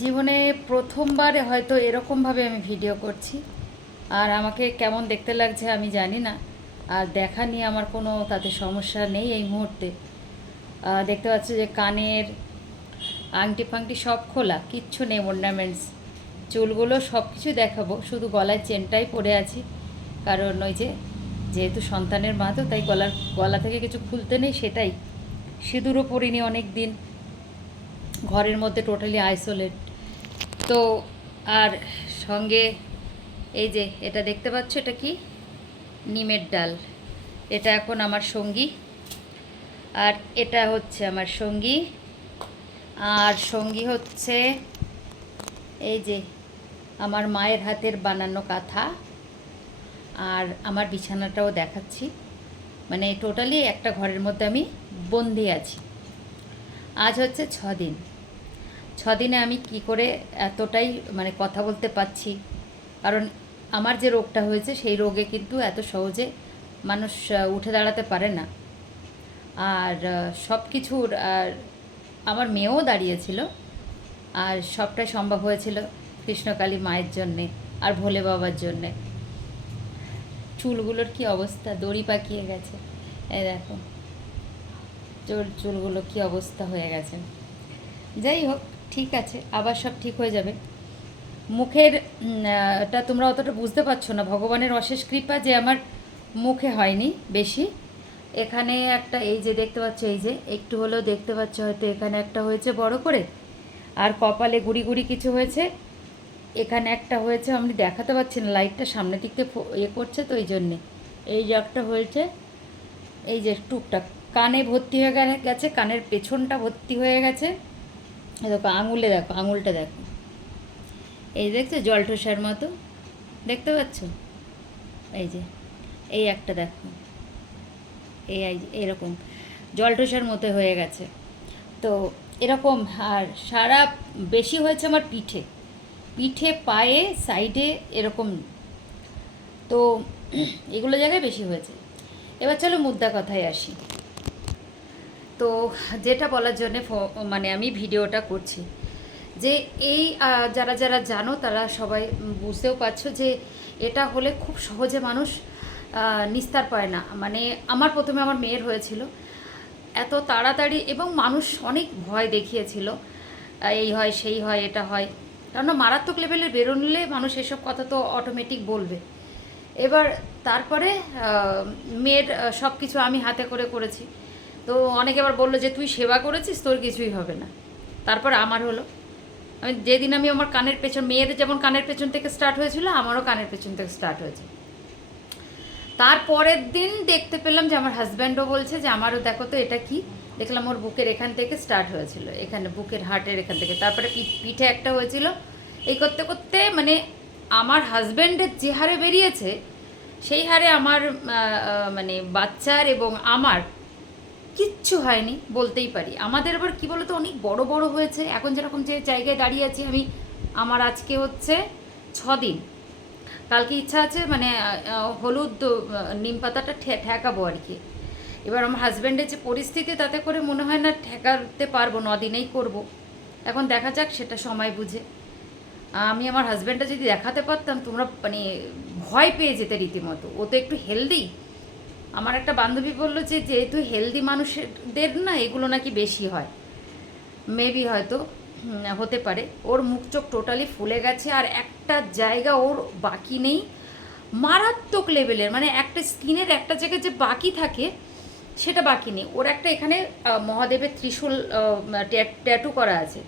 জীবনে প্রথমবার হয়তো এরকমভাবে আমি ভিডিও করছি। আর আমাকে কেমন দেখতে লাগছে আমি জানি না। আর দেখা নিয়ে আমার কোনো তাতে সমস্যা নেই এই মুহূর্তে। দেখতে পাচ্ছ যে কানের আংটি ফাংটি সব খোলা, কিচ্ছু নেই অর্নামেন্টস চুলগুলো সব কিছু দেখাবো, শুধু গলায় চেনটাই পরে আছি। কারণ ওই যে যেহেতু সন্তানের মা তো, তাই গলার, গলা থেকে কিছু খুলতে নেই সেটাই। সিঁদুরও পরিনি অনেক দিন ঘরের মধ্যে টোটালি আইসোলেট তো আর সঙ্গে এই যে, এটা দেখতে পাচ্ছ, এটা কি? নিমের ডাল। এটা এখন আমার সঙ্গী। আর এটা হচ্ছে আমার সঙ্গী। আর সঙ্গী হচ্ছে এই যে, আমার মায়ের হাতের বানানো কাঁথা। আর আমার বিছানাটাও দেখাচ্ছি। মানে টোটালি একটা ঘরের মধ্যে আমি বন্দি আছি। আজ হচ্ছে ছ দিন ছ দিনে আমি কি করে এতটাই মানে কথা বলতে পারছি? কারণ আমার যে রোগটা হয়েছে, সেই রোগে কিন্তু এত সহজে মানুষ উঠে দাঁড়াতে পারে না। আর সব কিছুর আর আমার মেয়েও দাঁড়িয়েছিল। আর সবটাই সম্ভব হয়েছিল কৃষ্ণকালী মায়ের জন্যে আর ভোলে বাবার জন্যে। চুলগুলোর কি অবস্থা? দড়ি পাকিয়ে গেছে। এই দেখো, চুল, চুলগুলো কি অবস্থা হয়ে গেছে। যাই হোক ঠিক আছে আবার সব ঠিক হয়ে যাবে। মুখের উম, আহ, টা তোমরা অতটা বুঝতে পারছ না ভগবানের অশেষ কৃপা যে আমার মুখে হয়নি বেশি। এখানে একটা এই যে দেখতে পাচ্ছ এই যে একটু হলেও দেখতে পাচ্ছ হয়তো এখানে একটা হয়েছে বড় করে আর কপালে গুড়ি গুড়ি কিছু হয়েছে। এখানে একটা হয়েছে আমি দেখাতে পারছি না লাইটটা সামনের দিক থেকে ইয়ে করছে তো এই জন্যে। এই যে একটা হয়েছে এই যে টুকটাক কানে ভর্তি হয়ে গেছে কানের পেছনটা ভর্তি হয়ে গেছে। দেখো, আঙুলে দেখো, আঙুলটা দেখো। এই দেখছ জলঠোসার মতো? দেখতে পাচ্ছ? এই যে, এই একটা দেখো। এই, এই- জল জলঠোসার মতো হয়ে গেছে। তো এরকম, আর সারা বেশি হয়েছে আমার পিঠে। পিঠে, পায়ে, সাইডে এরকম। তো এগুলো জায়গায় বেশি হয়েছে। এবার চলো মুদ্রা কথায় আসি। তো যেটা বলার জন্যে মানে আমি ভিডিওটা করছি। যে এই যারা যারা জানো তারা সবাই বুঝতেও পারছ যে এটা হলে খুব সহজে মানুষ নিস্তার পায় না। মানে আমার প্রথমে আমার মেয়ের হয়েছিল। এত তাড়াতাড়ি এবং মানুষ অনেক ভয় দেখিয়েছিল। এই হয়, সেই হয়, এটা হয়। কেননা মারাত্মক লেভেলের বেরোলে মানুষ এসব কথা তো অটোমেটিক বলবে। এবার তারপরে মেয়ের সব কিছু আমি হাতে করে করেছি। তো অনেকে আবার বলল যে, তুই সেবা করেছিস? তোর কিছুই হবে না। তারপর আমার হলো। আমি যেদিন আমি আমার কানের পেছন, মেয়েদের যেমন কানের পেছন থেকে স্টার্ট হয়েছিল, আমারও কানের পেছন থেকে স্টার্ট হয়েছে। তারপরের দিন দেখতে পেলাম যে, আমার হাজব্যান্ডও বলছে যে, আমারও দেখো তো এটা কি? দেখলাম ওর বুকের এখান থেকে স্টার্ট হয়েছিল, এখানে বুকের হার্টের এখান থেকে। তারপরে পিঠে একটা হয়েছিল। এই করতে করতে মানে আমার হাজব্যান্ডের যে হারে বেরিয়েছে, সেই হারে আমার মানে বাচ্চার এবং আমার কিচ্ছু হয়নি, বলতেই পারি। আমাদের আবার কি বলতো, অনেক বড় বড় হয়েছে। এখন যেরকম যে জায়গায় দাঁড়িয়ে আছি আমি, আমার আজকে হচ্ছে ছদিন। কালকে ইচ্ছা আছে মানে হলুদ নিম পাতাটা ঠেকাবো আর কি। এবার আমার হাজব্যান্ডের যে পরিস্থিতি, তাতে করে মনে হয় না ঠেকাতে পারব দিনেই করব। এখন দেখা যাক, সেটা সময় বুঝে। আমি আমার হাজব্যান্ডটা যদি দেখাতে পারতাম, তোমরা মানে ভয় পেয়ে যেতে রীতিমতো। ও তো একটু হেলদি আমার একটা বান্ধবী বলল যে যেহেতু হেলদি মানুষদের না, এগুলো নাকি বেশি হয়। মেবি হয়তো হতে পারে। ওর মুখ চোখ টোটালি ফুলে গেছে আর একটা জায়গা ওর বাকি নেই। মারাত্মক লেভেলের মানে একটা স্কিনের একটা জায়গায় যে বাকি থাকে, সেটা বাকি নেই। ওর একটা এখানে মহাদেবের ত্রিশূল ট্যাটু করা আছে।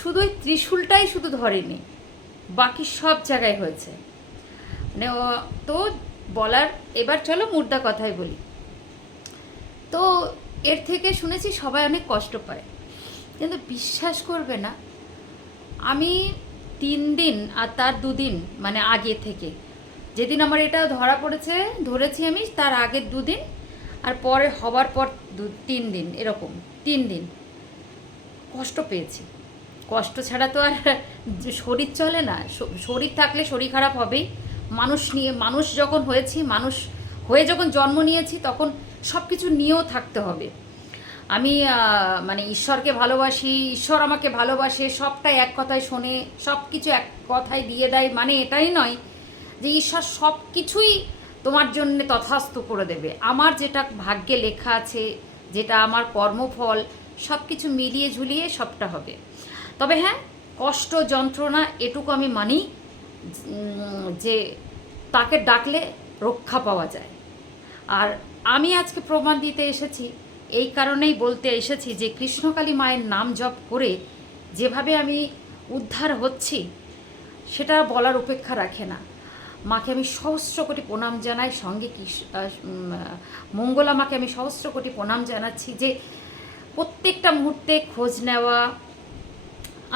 শুধু ওই ত্রিশূলটাই শুধু ধরেনি, বাকি সব জায়গায় হয়েছে। মানে তো বলার, এবার চলো মুর্দা কথাই বলি। তো এর থেকে শুনেছি সবাই অনেক কষ্ট পায়। কিন্তু বিশ্বাস করবে না, আমি তিন দিন আর তার দুদিন মানে আগে থেকে, যেদিন আমার এটা ধরা পড়েছে, ধরেছি আমি তার আগের দুদিন আর পরে হবার পর দু, তিন দিন, এরকম, তিন দিন। কষ্ট পেয়েছি। কষ্ট ছাড়া তো আর শরীর চলে না শরীর থাকলে শরীর খারাপ হবেই। মানুষ নিয়ে, মানুষ যখন হয়েছি, মানুষ হয়ে যখন জন্ম নিয়েছি, তখন সব কিছু নিয়েও থাকতে হবে। আমি মানে ঈশ্বরকে ভালোবাসি, ঈশ্বর আমাকে ভালোবাসে, সবটাই এক কথায় শোনে সব কিছু এক কথায় দিয়ে দেয় মানে এটাই নয় যে ঈশ্বর সব কিছুই তোমার জন্য তথাস্থ করে দেবে। আমার যেটা ভাগ্যে লেখা আছে, যেটা আমার কর্মফল সব কিছু মিলিয়ে ঝুলিয়ে সবটা হবে। তবে হ্যাঁ কষ্ট, যন্ত্রণা, এটুকু আমি মানি। যে তাকে ডাকলে রক্ষা পাওয়া যায়। আর আমি আজকে প্রমাণ দিতে এসেছি, এই কারণেই বলতে এসেছি যে কৃষ্ণকালী মায়ের নাম জপ করে যেভাবে আমি উদ্ধার হচ্ছি, সেটা বলার উপেক্ষা রাখে না। মাকে আমি সহস্র কোটি প্রণাম জানাই, সঙ্গে কি মঙ্গলা মাকে আমি সহস্র কোটি প্রণাম জানাচ্ছি যে প্রত্যেকটা মুহূর্তে খোঁজ নেওয়া,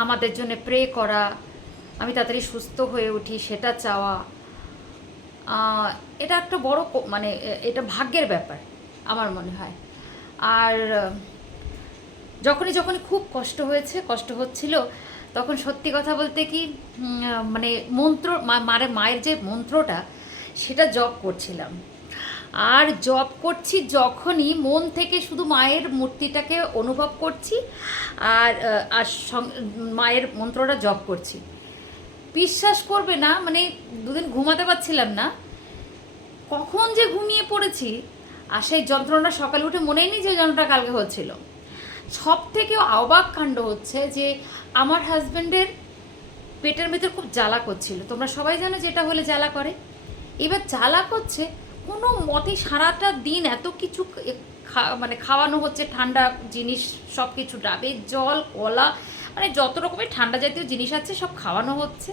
আমাদের জন্য প্রে করা আমি তাড়াতাড়ি সুস্থ হয়ে উঠি, সেটা চাওয়া। এটা একটা বড় মানে এটা ভাগ্যের ব্যাপার, আমার মনে হয়। আর, যখনই যখনই খুব কষ্ট হয়েছে, কষ্ট হচ্ছিল, তখন সত্যি কথা বলতে কি মানে মন্ত্র মারে, মায়ের যে মন্ত্রটা, সেটা জপ করছিলাম। আর জপ করছি যখনই মন থেকে শুধু মায়ের মূর্তিটাকে অনুভব করছি, আর আর মায়ের মন্ত্রটা জপ করছি। বিশ্বাস করবে না মানে দুদিন ঘুমাতে পারছিলাম না। কখন যে ঘুমিয়ে পড়েছি, আর সেই যন্ত্রণা সকালে উঠে মনেই নেই যে যন্ত্রণা কালকে হচ্ছিল। সব থেকে অবাক কাণ্ড হচ্ছে যে আমার হাজব্যান্ডের পেটের ভেতর খুব জ্বালা করছিল। তোমরা সবাই জানো যেটা হলে জ্বালা করে। এবার জ্বালা করছে, কোনো মতে সারাটা দিন এত কিছু মানে খাওয়ানো হচ্ছে, ঠান্ডা জিনিস সব কিছু ডাবের জল, কলা মানে যত রকমের ঠান্ডা জাতীয় জিনিস আছে, সব খাওয়ানো হচ্ছে।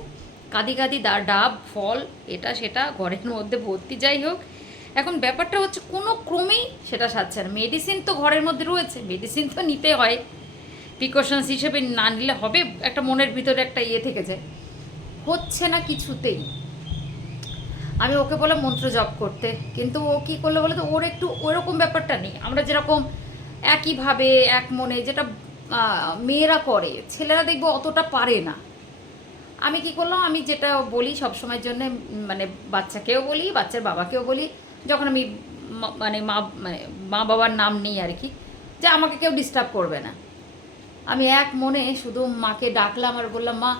কাঁদি কাদি দা, ডাব, ফল, এটা সেটা, ঘরের মধ্যে ভর্তি যাই হোক। এখন ব্যাপারটা হচ্ছে কোনো ক্রমেই সেটা সারছে না। মেডিসিন তো ঘরের মধ্যে রয়েছে, মেডিসিন তো নিতে হয়। প্রিকশনস হিসেবে না নিলে হবে, একটা মনের ভিতরে একটা ইয়ে থেকে যায়। হচ্ছে না কিছুতেই। আমি ওকে বলে মন্ত্র জপ করতে। কিন্তু ও কী করল বলে তো ওর একটু ওরকম ব্যাপারটা নেই। আমরা যেরকম একইভাবে এক মনে যেটা মেয়েরা করে, ছেলেরা দেখব অতটা পারে না। আমি কি করলাম, আমি যেটা বলি সব সময়ের জন্য মানে বাচ্চাকেও বলি, বাচ্চার বাবাকেও বলি, যখন আমি মানে মা মানে মা বাবার নাম নেই আর কি, যে আমাকে কেউ ডিস্টার্ব করবে না। আমি এক মনে শুধু মাকে ডাকলাম আর বললাম, মা,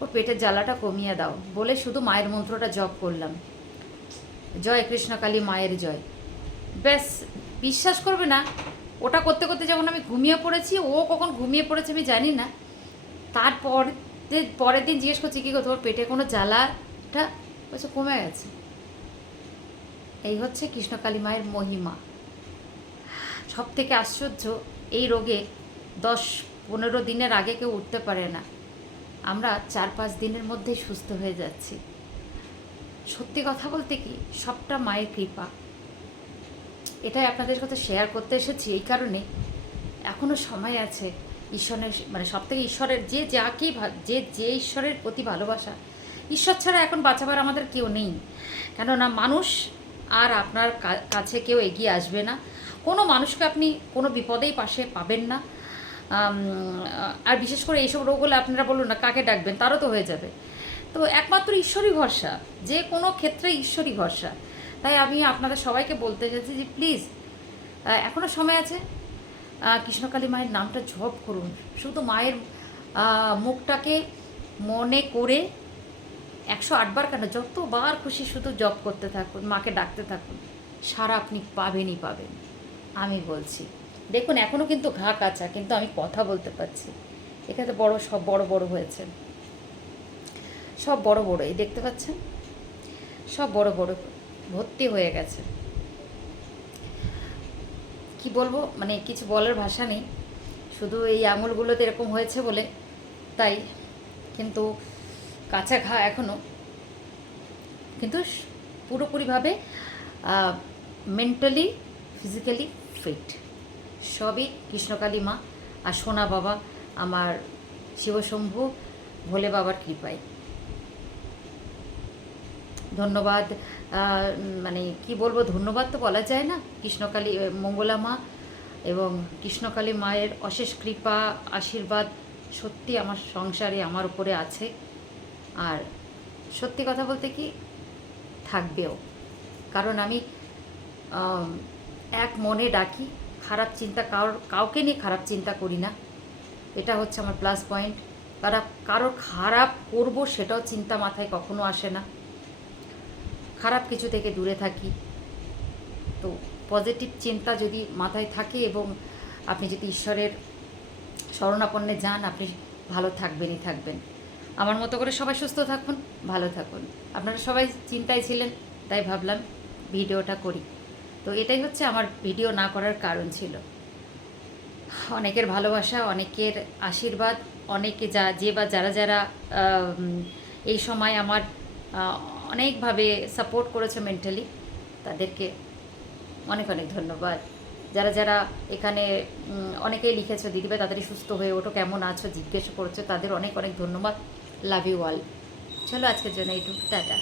ওর পেটের জ্বালাটা কমিয়ে দাও। বলে শুধু মায়ের মন্ত্রটা জপ করলাম। জয় কৃষ্ণকালী, মায়ের জয়। ব্যাস, বিশ্বাস করবে না ওটা করতে করতে যেমন আমি ঘুমিয়ে পড়েছি, ও কখন ঘুমিয়ে পড়েছে আমি জানি না। তারপর পরের দিন জিজ্ঞেস করছি, কি তোমার পেটে কোনো জ্বালাটা বলছে, কমে গেছে? এই হচ্ছে কৃষ্ণকালী মায়ের মহিমা। সব থেকে আশ্চর্য, এই রোগে দশ পনেরো দিনের আগে কেউ উঠতে পারে না। আমরা চার পাঁচ দিনের মধ্যেই সুস্থ হয়ে যাচ্ছি। সত্যি কথা বলতে কি, সবটা মায়ের কৃপা। এটাই আপনাদের সাথে শেয়ার করতে এসেছি, এই কারণে। এখনও সময় আছে ঈশ্বরের মানে সব থেকে ঈশ্বরের যে যাকেই যে যে ঈশ্বরের প্রতি ভালোবাসা, ঈশ্বর ছাড়া এখন বাঁচাবার আমাদের কেউ নেই। কেননা মানুষ আর আপনার কাছে কেউ এগিয়ে আসবে না। কোনো মানুষকে আপনি কোনো বিপদেই পাশে পাবেন না। আর বিশেষ করে এইসব রোগ হলে আপনারা বলুন না, কাকে ডাকবেন, তারও তো হয়ে যাবে। তো একমাত্র ঈশ্বরই ভরসা, যে কোনো ক্ষেত্রে ঈশ্বরই ভরসা। তাই আমি আপনাদের সবাইকে বলতে চাইছি যে প্লিজ এখনও সময় আছে? কৃষ্ণকালী মায়ের নামটা জপ করুন। শুধু মায়ের মুখটাকে মনে করে একশো আটবার কেন যতবার খুশি শুধু জপ করতে থাকুন, মাকে ডাকতে থাকুন, সারা আপনি পাবেনই পাবেন। আমি বলছি, দেখুন এখনও কিন্তু ঘা কাঁচা, কিন্তু আমি কথা বলতে পারছি। এখানে বড়, সব বড় বড় হয়েছে। সব বড় বড় এই দেখতে পাচ্ছেন? সব বড় বড়। ভর্তি হয়ে গেছে। কি বলব? মানে কিছু বলার ভাষা নেই। শুধু এই আঙুলগুলোতে এরকম হয়েছে বলে তাই। কিন্তু কাঁচা ঘা এখনও কিন্তু পুরোপুরিভাবে মেন্টালি ফিজিক্যালি ফিট সবই কৃষ্ণকালী মা আর সোনা বাবা, আমার শিবশম্ভু, ভোলে বাবার কৃপায়। ধন্যবাদ মানে কি বলব, ধন্যবাদ তো বলা যায় না। কৃষ্ণকালী মঙ্গলা মা এবং কৃষ্ণকালী মায়ের অশেষ কৃপা, আশীর্বাদ সত্যি আমার সংসারে আমার উপরে আছে। আর সত্যি কথা বলতে কি, থাকবেও। কারণ আমি এক মনে ডাকি, খারাপ চিন্তা কারোর কাউকে নিয়ে খারাপ চিন্তা করি না। এটা হচ্ছে আমার প্লাস পয়েন্ট তারা কারোর খারাপ করব সেটাও চিন্তা মাথায় কখনো আসে না। খারাপ কিছু থেকে দূরে থাকি। তো পজিটিভ চিন্তা যদি মাথায় থাকে এবং আপনি যদি ঈশ্বরের শরণাপন্নে যান, আপনি ভালো থাকবেনই থাকবেন। আমার মতো করে সবাই সুস্থ থাকুন, ভালো থাকুন। আপনারা সবাই চিন্তায় ছিলেন, তাই ভাবলাম ভিডিওটা করি। তো এটাই হচ্ছে আমার ভিডিও না করার কারণ ছিল। অনেকের ভালোবাসা, অনেকের আশীর্বাদ, অনেকে যা, যে বা যারা যারা এই সময় আমার অনেকভাবে সাপোর্ট করেছে মেন্টালি তাদেরকে অনেক অনেক ধন্যবাদ। যারা যারা এখানে অনেকেই লিখেছো, দিদিভাই, তাড়াতাড়ি সুস্থ হয়ে ওঠো, কেমন আছো? জিজ্ঞেস করছ, তাদের অনেক অনেক ধন্যবাদ। লাভ ইউ অল চলো আজকের জন্য এইটুকু, টাটা।